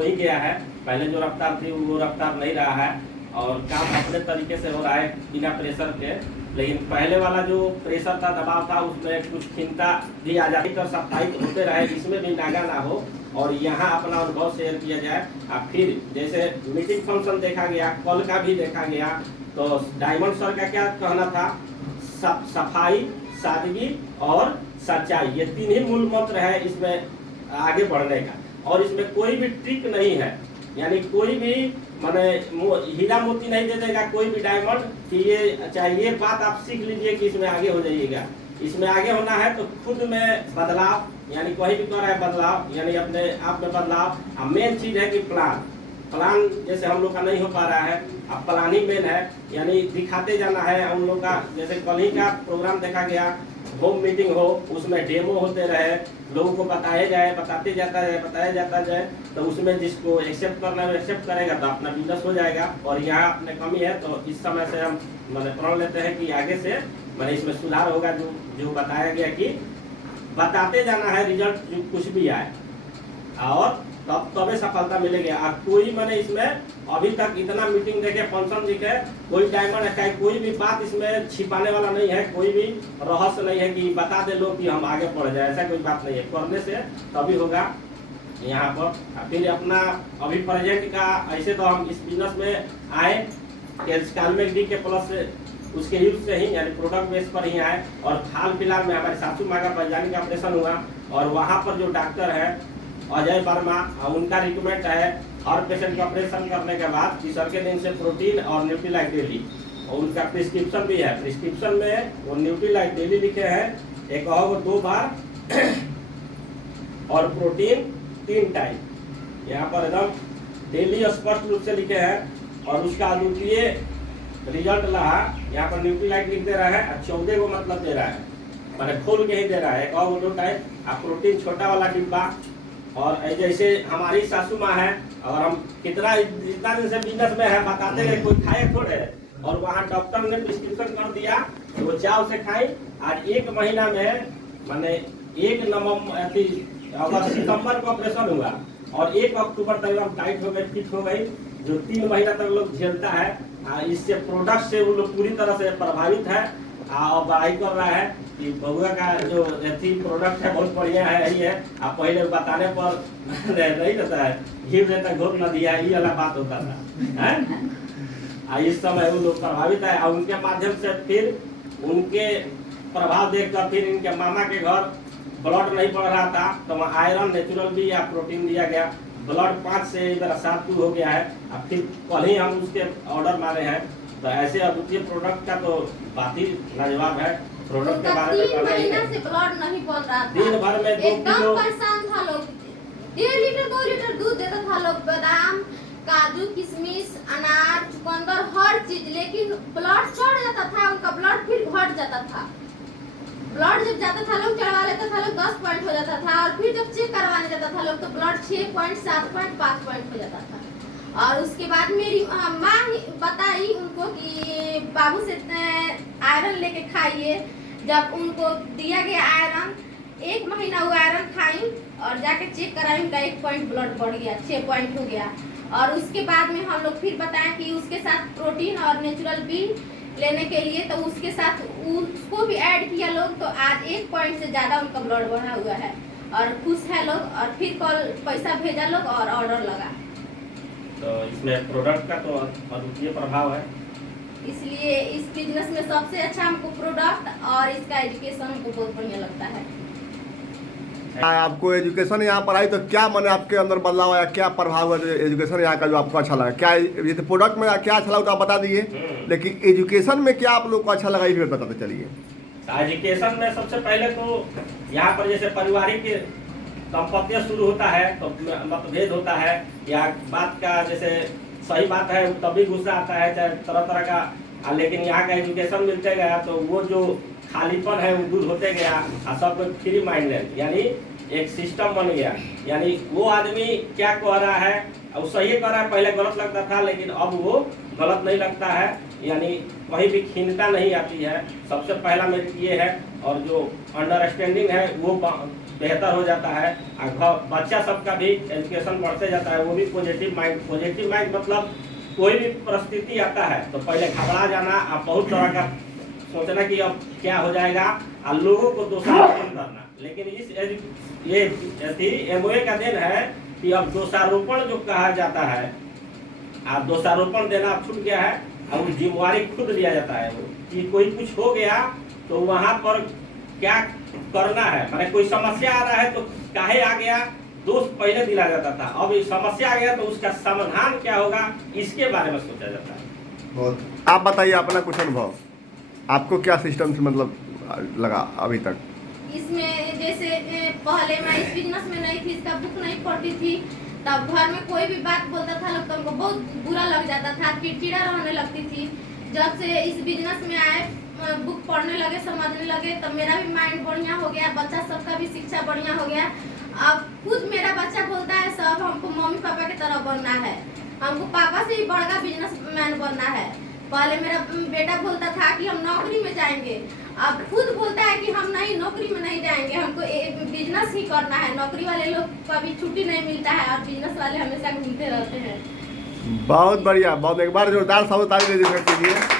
हो ही गया है। पहले जो रफ्तार थी वो रफ्तार नहीं रहा है और काम अपने तरीके से हो रहा है बिना प्रेशर के। लेकिन पहले वाला जो प्रेशर था, दबाव था, उसमें कुछ खिंता भी आ जाती और साप्ताहिक होते रहे, इसमें भी नागा ना हो और यहाँ अपना अनुभव शेयर किया जाए। और फिर जैसे मीटिंग फंक्शन देखा गया, कल का भी देखा गया, तो डायमंड सर का क्या कहना था, सफाई, सादगी और सच्चाई, ये तीन ही मूल मंत्र है इसमें आगे बढ़ने का। और इसमें कोई भी ट्रिक नहीं है, यानी कोई भी माने हीरा मोती नहीं दे देगा कोई भी डायमंड कि ये चाहिए, बात आप सीख लीजिए कि इसमें आगे हो जाइएगा। इसमें आगे होना है तो खुद में बदलाव, यानी कोई भी कर रहा है बदलाव, यानी अपने आप में बदलाव। मेन चीज है कि प्लान जैसे हम लोग का नहीं हो पा रहा है, अब प्लानिंग मेन है, यानी दिखाते जाना है हम लोग का। जैसे कल ही का प्रोग्राम देखा गया, होम मीटिंग हो, उसमें डेमो होते रहे, लोगों को बताया जाए, बताया जाता जाए, तो उसमें जिसको एक्सेप्ट करना है एक्सेप्ट करेगा तो अपना बिजनेस हो जाएगा। और यहाँ अपने कमी है तो इस समय से हम मैंने प्रण लेते हैं कि आगे से मैंने इसमें सुधार होगा। जो बताया गया कि बताते जाना है, रिजल्ट जो कुछ भी आए और तबे सफलता मिलेगी। और कोई मैंने इसमें अभी तक इतना मीटिंग देखे, फंक्शन देखे, कोई डायमंड है, कोई भी बात इसमें छिपाने वाला नहीं है, कोई भी रहस्य नहीं है कि बता दे लोग कि हम आगे बढ़ जाए, ऐसा कोई बात नहीं है। करने से तभी होगा यहाँ पर। फिर अपना अभी प्रेजेंट का, ऐसे तो हम इस बिजनेस में आए कालमेघ डी के प्लस से उसके यूज से ही, यानी प्रोडक्ट बेस पर ही आए। और हाल फिलहाल में हमारे सासू माँ का पैजानी का ऑपरेशन हुआ और वहाँ पर जो डॉक्टर है अजय वर्मा, उनका रिकमेंड है हर पेशेंट का ऑपरेशन करने के बाद तीसरे के दिन से प्रोटीन और न्यूट्रीलाइट डेली, और उनका प्रिस्क्रिप्शन भी है। प्रिस्क्रिप्शन में वो न्यूट्रीलाइट डेली लिखे हैं, एक और 2 बार और प्रोटीन 3 टाइम, यहाँ पर एकदम डेली स्पष्ट रूप से लिखे हैं। और उसका अद्वितीय रिजल्ट रहा, यहाँ पर न्यूट्रीलाइट लिख दे रहा है और 14 को मतलब दे रहा है, मैंने खोल के ही दे रहा है, एक और 2 टाइम। और प्रोटीन छोटा वाला डिब्बा। और जैसे हमारी सासू माँ है और हम इतना दिन से बिजनेस में है, बताते हैं कोई खाए थोड़े, और वहाँ डॉक्टर ने प्रिस्क्रिप्शन कर दिया तो वो चाव से खाई। और 1 महीना में मैंने 1 अगस्त सितंबर को ऑपरेशन हुआ और 1 अक्टूबर तक हम टाइट हो गए, फिट हो गई। जो 3 महीना तक लोग झेलता है, इससे प्रोडक्ट से वो लोग पूरी तरह से प्रभावित है और बड़ाई कर रहा है कि बउआ का जो प्रोडक्ट है बहुत बढ़िया है, यही है। आप पहले बताने पर नहीं रहता है, घी देता घोर न दिया, ये वाला बात होता था है। इस समय वो लोग प्रभावित है और उनके माध्यम से फिर उनके प्रभाव देखकर फिर इनके मामा के घर ब्लड नहीं बढ़ रहा था, तो वहाँ आयरन नेचुरल भी या प्रोटीन दिया गया। ब्लड 5 से इधर 7 हो गया है। अब फिर कल ही हम उसके ऑर्डर मारे हैं। तो ऐसे अद्वितीय प्रोडक्ट का तो बात ही लाजवाब है। प्रोडक्ट के बारे में 3 महीना से ब्लड नहीं बन रहा था, दिन भर में 2 एकदम किलो परेशान था लोग। 1.5 लीटर 2 लीटर दूध देता था लोग, बादाम, काजू, किशमिश, अनार, चुकंदर, हर चीज, लेकिन ब्लड चढ़ जाता था उनका, ब्लड फिर घट जाता था। ब्लड जब जाता था लोग चढ़वा लेता था लोग 10 पॉइंट हो जाता था, और फिर जब चेक करवाने जाता था लोग तो ब्लड 6 पॉइंट, 7 पॉइंट, 5 पॉइंट हो जाता था। और उसके बाद मेरी माँ बताई उनको कि बाबू से आयरन लेके खाइए। जब उनको दिया गया आयरन, 1 महीना वो आयरन खाई और जाके चेक कराई, उनका 1 पॉइंट ब्लड बढ़ गया, 6 पॉइंट हो गया। और उसके बाद में हम लोग फिर बताएं कि उसके साथ प्रोटीन और नेचुरल बी लेने के लिए, तो उसके साथ उसको भी ऐड किया लोग, तो आज 1 पॉइंट से ज़्यादा उनका ब्लड बढ़ा हुआ है और खुश है लोग। और फिर कल पैसा भेजा लोग और ऑर्डर लगा। तो इसमें प्रोडक्ट का तो अद्वितीय प्रभाव है, इसलिए इस बिजनेस में सबसे अच्छा हमको प्रोडक्ट और इसका एजुकेशन हमको बहुत बढ़िया लगता है। आपको एजुकेशन यहाँ पर आई तो क्या मैंने आपके अंदर बदलाव आया, क्या प्रभाव हुआ एजुकेशन यहाँ का जो आपको अच्छा लगा? क्या ये तो प्रोडक्ट में क्या अच्छा लगा तो आप बता दीजिए, लेकिन एजुकेशन में क्या आप लोग को अच्छा लगा ये भी बताते चलिए। एजुकेशन में सबसे पहले तो यहाँ पर जैसे पारिवारिक दाम्पत्य शुरू होता है तो मतभेद होता है या बात का जैसे सही बात है तभी गुस्सा आता है, चाहे तरह तरह का, लेकिन यहाँ का एजुकेशन मिलते गया तो वो जो खालीपन है वो दूर होते गया और सब लोग फ्री माइंडेड, यानी एक सिस्टम बन गया। यानी वो आदमी क्या कह रहा है वो सही कह रहा है, पहले गलत लगता था लेकिन अब वो गलत नहीं लगता है, यानी कहीं भी खीनता नहीं आती है। सबसे पहला मेरिट ये है, और जो अंडरस्टैंडिंग है वो बेहतर हो जाता है। बच्चा सबका भी एजुकेशन बढ़ते जाता है, वो भी पॉजिटिव माइंड मतलब कोई भी परिस्थिति आता है तो पहले घबरा जाना और बहुत तरह का सोचना कि अब क्या हो जाएगा और लोगों को दोषारोपण करना। लेकिन ये MOA का देन है कि अब दोषारोपण जो कहा जाता है, आप दोषारोपण देना छूट गया है और जिम्मेवारी खुद लिया जाता है वो कि कोई कुछ हो गया तो वहाँ पर क्या करना है। माने कोई समस्या आ रहा है तो काहे आ गया, दोष पहले दिला जाता था, अब ये समस्या आ गया तो उसका समाधान क्या होगा इसके बारे में सोचा जाता है। आप बताइए अपना कुछ अनुभव, आपको क्या सिस्टम से मतलब लगा अभी तक? इसमें जैसे पहले मैं इस बिजनेस में नहीं थी, इसका बुक नहीं पढ़ती थी, तब घर में कोई भी बात बोलता था लोग तो हमको बहुत बुरा लग जाता था, चिड़चिड़ा रहने लगती थी। जब से इस बिजनेस में आए, बुक पढ़ने लगे, समझने लगे, तब मेरा भी माइंड बढ़िया हो गया, बच्चा सबका भी शिक्षा बढ़िया हो गया। अब खुद मेरा बच्चा बोलता है सब हमको मम्मी पापा की तरह बनना है, हमको पापा से ही बड़ा बिजनेसमैन बनना है। पहले मेरा बेटा बोलता था कि हम नौकरी में जाएंगे, अब खुद बोलता है कि हम नहीं, नौकरी में नहीं जाएंगे, हमको एक बिजनेस ही करना है। नौकरी वाले लोग को अभी छुट्टी नहीं मिलता है और बिजनेस वाले हमेशा घूमते रहते हैं। बहुत बढ़िया, बहुत, एक बार जोरदार ताली दीजिए।